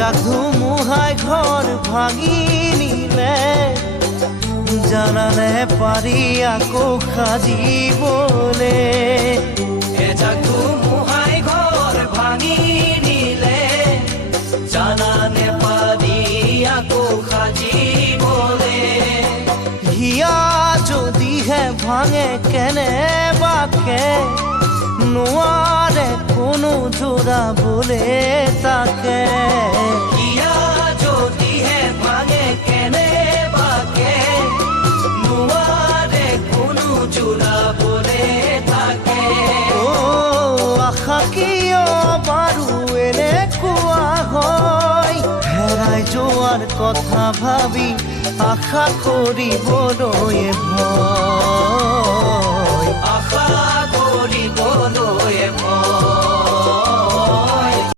এজাক ধুমুহাই ঘৰ ভাঙি নিলে, জানানে পাৰি আকৌ সাজিবলে। এজাক ধুমুহাই ঘৰ ভাঙি নিলে, জানানে পাৰি আকৌ সাজিবলে। হিয়া যদিহে ভাঙে কেনেবাকে, নোৱাৰে কোনো জোৰাবলে তাকে। হিয়া যদিহে ভাঙে কেনেবাকে, নোৱাৰে কোনো জোৰাবলে তাকে। আশা কিয় বাৰু এনেকুৱা হয়, হেৰাই যোৱাৰ কথা ভাবি আশা কৰিবলৈ ভয়। আশা কৰিবলৈ ভয়।